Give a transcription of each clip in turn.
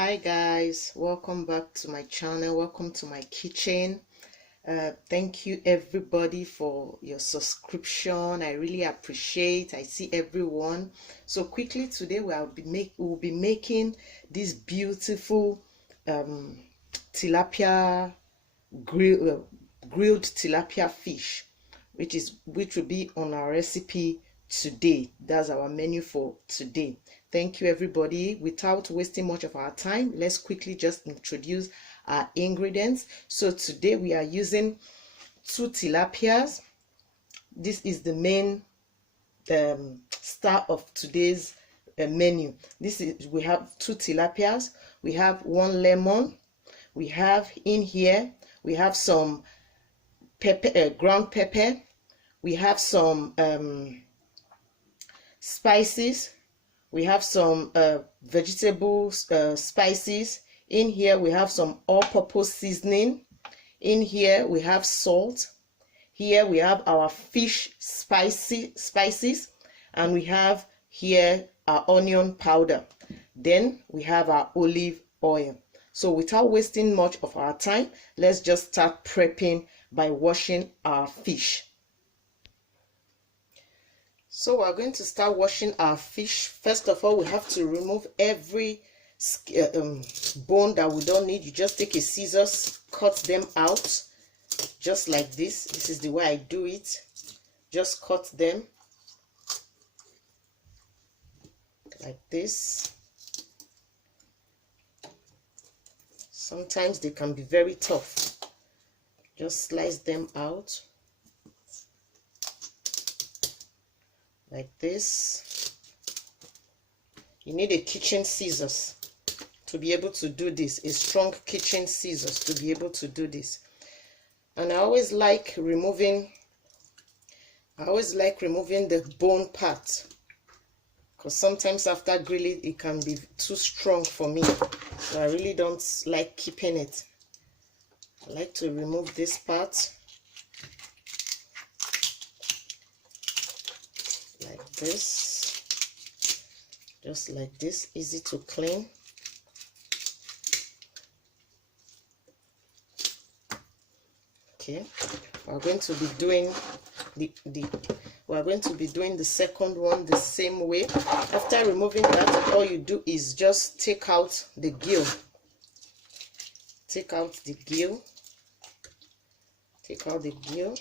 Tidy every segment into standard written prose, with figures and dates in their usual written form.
Hi guys, welcome back to my channel. Welcome to my kitchen. Thank you everybody for your subscription. I really appreciate. I see everyone. So quickly today we'll be making this beautiful tilapia grilled tilapia fish, which will be on our recipe today. That's our menu for today. Thank you everybody. Without wasting much of our time, let's quickly just introduce our ingredients. So today we are using 2 tilapias. This is the main star of today's menu. We have 2 tilapias, we have 1 lemon, we have in here, we have some pepper, ground pepper, we have some spices, we have some vegetable spices. In here we have some all-purpose seasoning. In here we have salt. Here we have our fish spices, and we have here our onion powder. Then we have our olive oil. So without wasting much of our time, let's just start prepping by washing our fish. So we're going to start washing our fish. First of all, we have to remove every bone that we don't need. You just take a scissors, cut them out just like this. This is the way I do it. Just cut them like this. Sometimes they can be very tough. Just slice them out like this. You need a kitchen scissors to be able to do this, a strong kitchen scissors to be able to do this. And I always like removing the bone part, because sometimes after grilling it can be too strong for me, so I really don't like keeping it. I like to remove this part like this, just like this, easy to clean. Okay, we're going to be doing the second one the same way. After removing that, all you do is just take out the gill. Take out the gill. Take out the gill.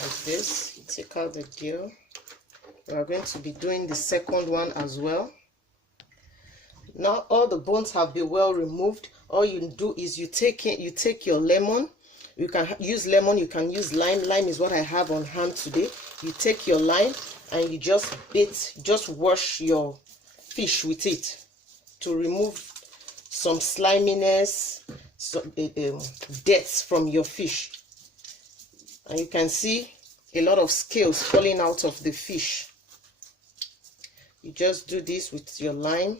Like this, you take out the gill. We are going to be doing the second one as well. Now all the bones have been well removed. All you do is you take your lemon. You can use lemon, you can use lime. Lime is what I have on hand today. You take your lime and you just wash your fish with it to remove some sliminess, some dirt from your fish. And you can see a lot of scales falling out of the fish. You just do this with your lime.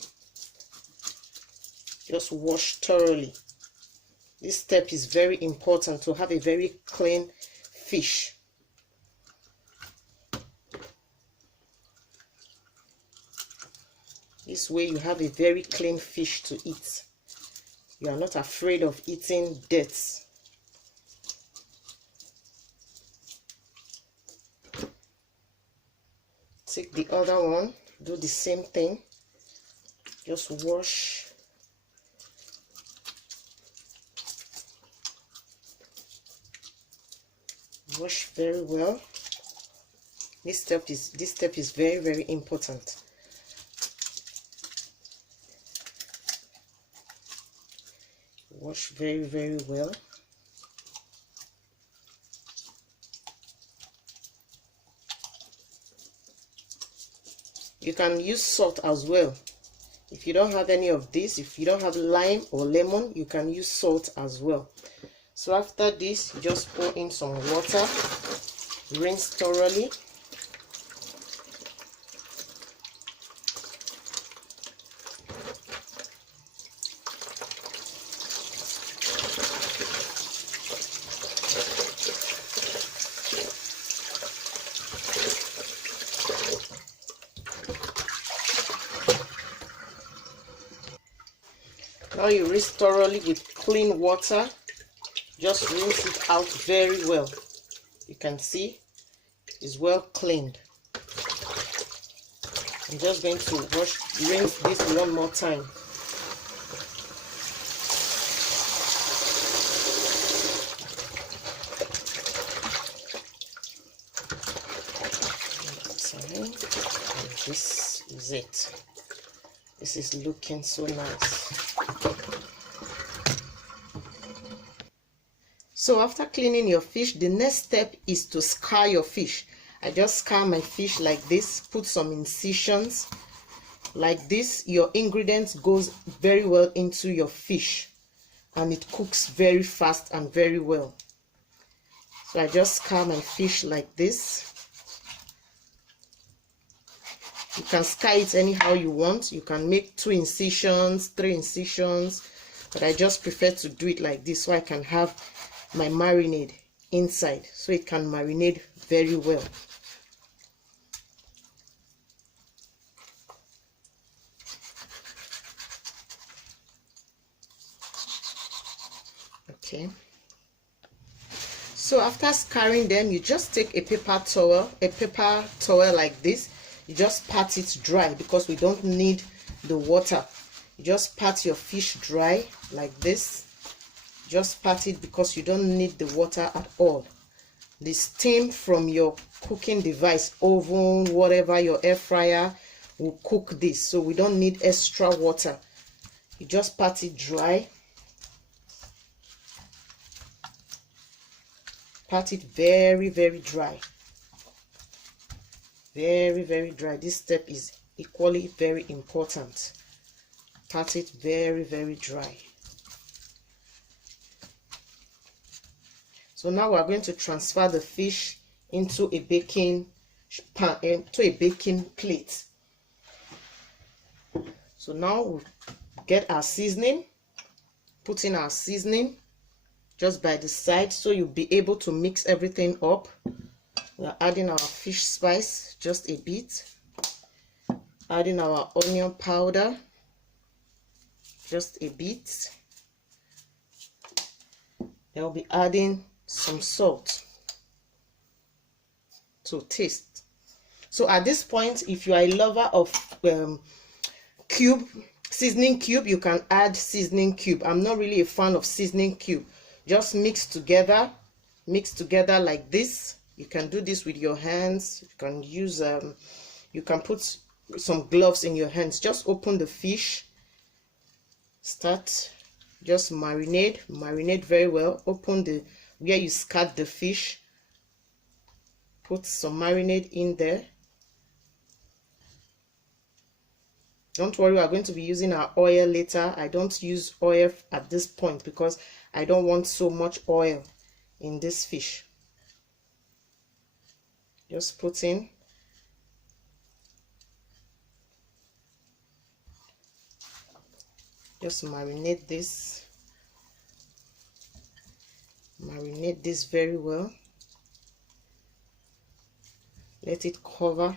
Just wash thoroughly. This step is very important to have a very clean fish. This way you have a very clean fish to eat. You are not afraid of eating dirt. Take the other one, do the same thing. Just wash. Wash very well. This step is very, very important. Wash very, very well. You can use salt as well. If you don't have any of this, if you don't have lime or lemon, you can use salt as well. So after this, you just pour in some water, rinse thoroughly. Now you rinse thoroughly with clean water. Just rinse it out very well. You can see it's well cleaned. I'm just going to rinse this one more time. And this is it. This is looking so nice. So after cleaning your fish, the next step is to scar your fish. I just scar my fish like this, put some incisions like this. Your ingredients goes very well into your fish and it cooks very fast and very well. So I just scar my fish like this. You can scar it anyhow you want. You can make 2 incisions, 3 incisions, but I just prefer to do it like this so I can have my marinade inside, so it can marinate very well. Okay, so after scarring them, you just take a paper towel like this. You just pat it dry because we don't need the water. You just pat your fish dry like this. Just pat it because you don't need the water at all. The steam from your cooking device, oven, whatever, your air fryer will cook this, so we don't need extra water. You just pat it dry. Pat it very, very dry. Very, very dry. This step is equally very important. Pat it very, very dry. So now we're going to transfer the fish into a baking pan, into a baking plate. So now we get our seasoning, put in our seasoning just by the side so you'll be able to mix everything up. We're adding our fish spice just a bit, adding our onion powder just a bit. Then we'll be adding some salt to taste. So at this point, if you are a lover of seasoning cube, you can add seasoning cube. I'm not really a fan of seasoning cube. Just mix together like this. You can do this with your hands. You can use you can put some gloves in your hands. Just open the fish, start, just marinate very well. Open the where you scarred the fish, put some marinade in there. Don't worry, we are going to be using our oil later. I don't use oil at this point because I don't want so much oil in this fish. Just put in. Just marinate this. Marinate this very well. Let it cover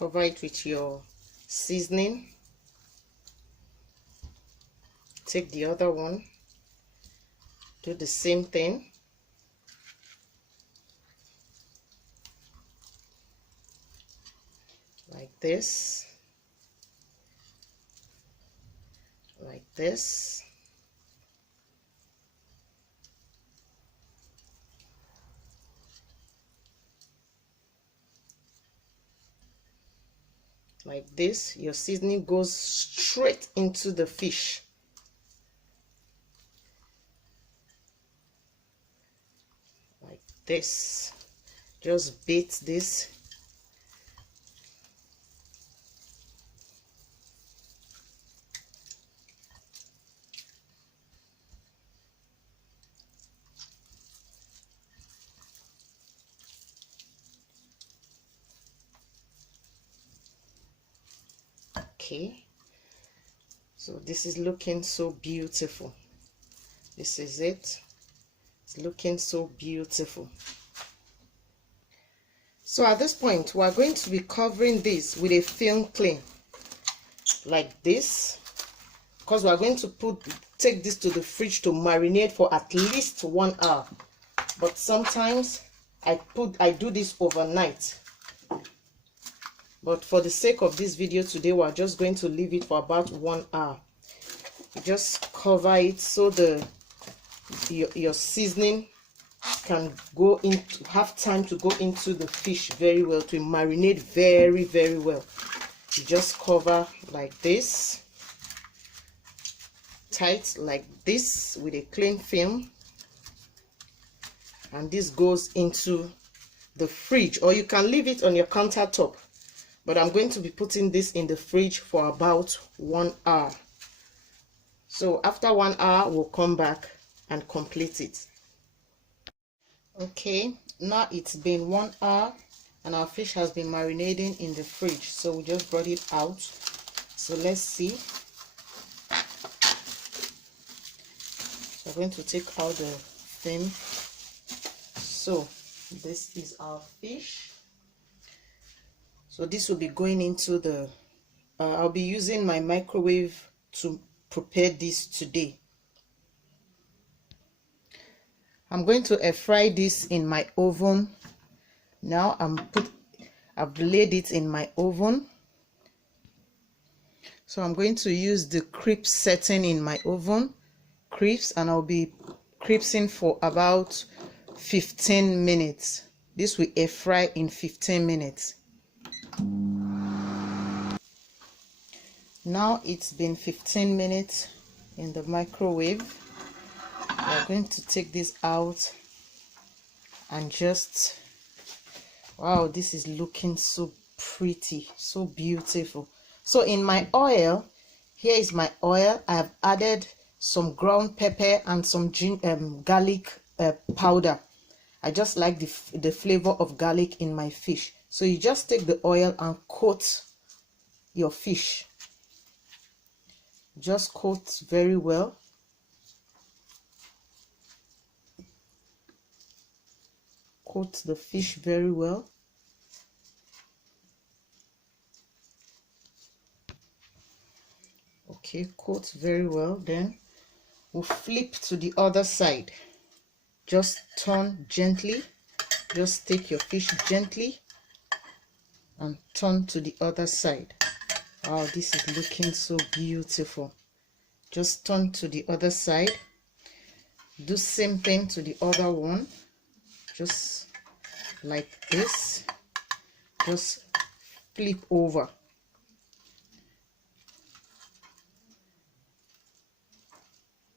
it with your seasoning. Take the other one, do the same thing. Like this, like this. Like this, your seasoning goes straight into the fish. Like this. Just beat this. Okay, so this is looking so beautiful. This is it. It's looking so beautiful. So at this point, we are going to be covering this with a film cling like this. because we are going to take this to the fridge to marinate for at least 1 hour. But sometimes I do this overnight. But for the sake of this video today, we're just going to leave it for about 1 hour. You just cover it so your seasoning can have time to go into the fish very well, to marinate very, very well. You just cover like this, tight like this, with a cling film, and this goes into the fridge, or you can leave it on your countertop, but I'm going to be putting this in the fridge for about 1 hour. So after 1 hour, we'll come back and complete it. Okay, now it's been 1 hour and our fish has been marinating in the fridge. So we just brought it out. So let's see. So I'm going to take out the film. So this is our fish. So this will be going into the I'll be using my microwave to prepare this today. I'm going to air fry this in my oven. Now I've laid it in my oven. So I'm going to use the crisp setting in my oven, crisp, and I'll be crisping for about 15 minutes. This will air fry in 15 minutes. Now it's been 15 minutes in the microwave. We're going to take this out and just, wow, this is looking so pretty, so beautiful. So in my oil, here is my oil. I have added some ground pepper and some garlic powder. I just like the flavor of garlic in my fish. So you just take the oil and coat your fish. Just coat very well. Coat the fish very well. Okay, coat very well. Then we'll flip to the other side. Just turn gently. Just take your fish gently and turn to the other side. Wow, this is looking so beautiful. Just turn to the other side. Do same thing to the other one. Just like this. Just flip over.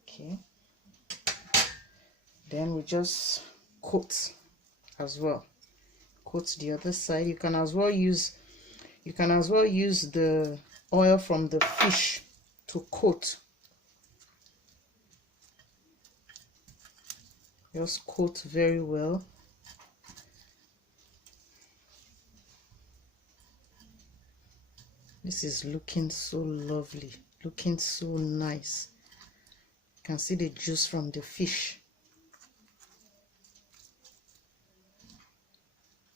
Okay. Then we just coat as well. Coat the other side. You can as well use the oil from the fish to coat. Just coat very well. This is looking so lovely, looking so nice. You can see the juice from the fish.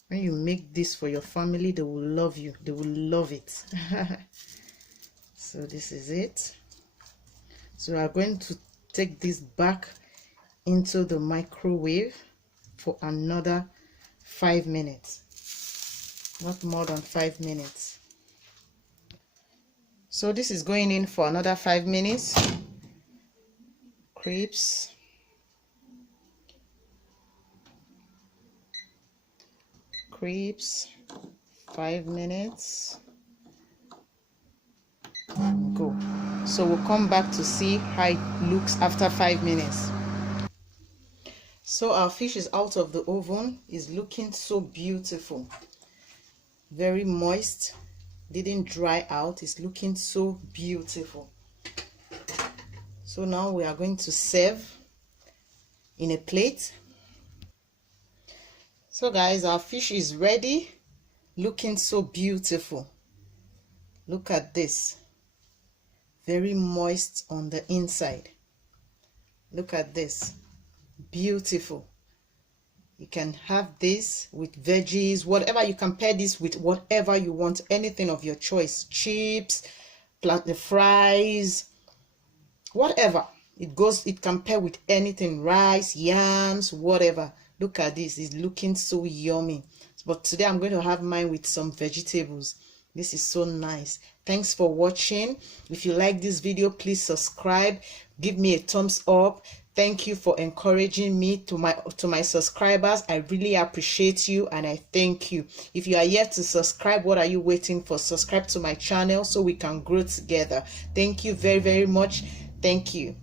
When you make this for your family, they will love you. They will love it. So this is it. So we are going to take this back into the microwave for another 5 minutes. Not more than 5 minutes. So this is going in for another 5 minutes. Crisps. Crisps. 5 minutes. Go. So we'll come back to see how it looks after 5 minutes. So our fish is out of the oven. It's looking so beautiful. Very moist. Didn't dry out. It's looking so beautiful. So now we are going to serve in a plate. So guys, our fish is ready. Looking so beautiful. Look at this. Very moist on the inside. Look at this. Beautiful. You can have this with veggies, whatever. You can pair this with whatever you want, anything of your choice. Chips, fries, whatever. It can pair with anything, rice, yams, whatever. Look at this, it's looking so yummy. But today I'm going to have mine with some vegetables. This is so nice. Thanks for watching. If you like this video, please subscribe, give me a thumbs up. Thank you for encouraging me. To my subscribers, I really appreciate you and I thank you. If you are yet to subscribe, what are you waiting for? Subscribe to my channel so we can grow together. Thank you very, very much. Thank you.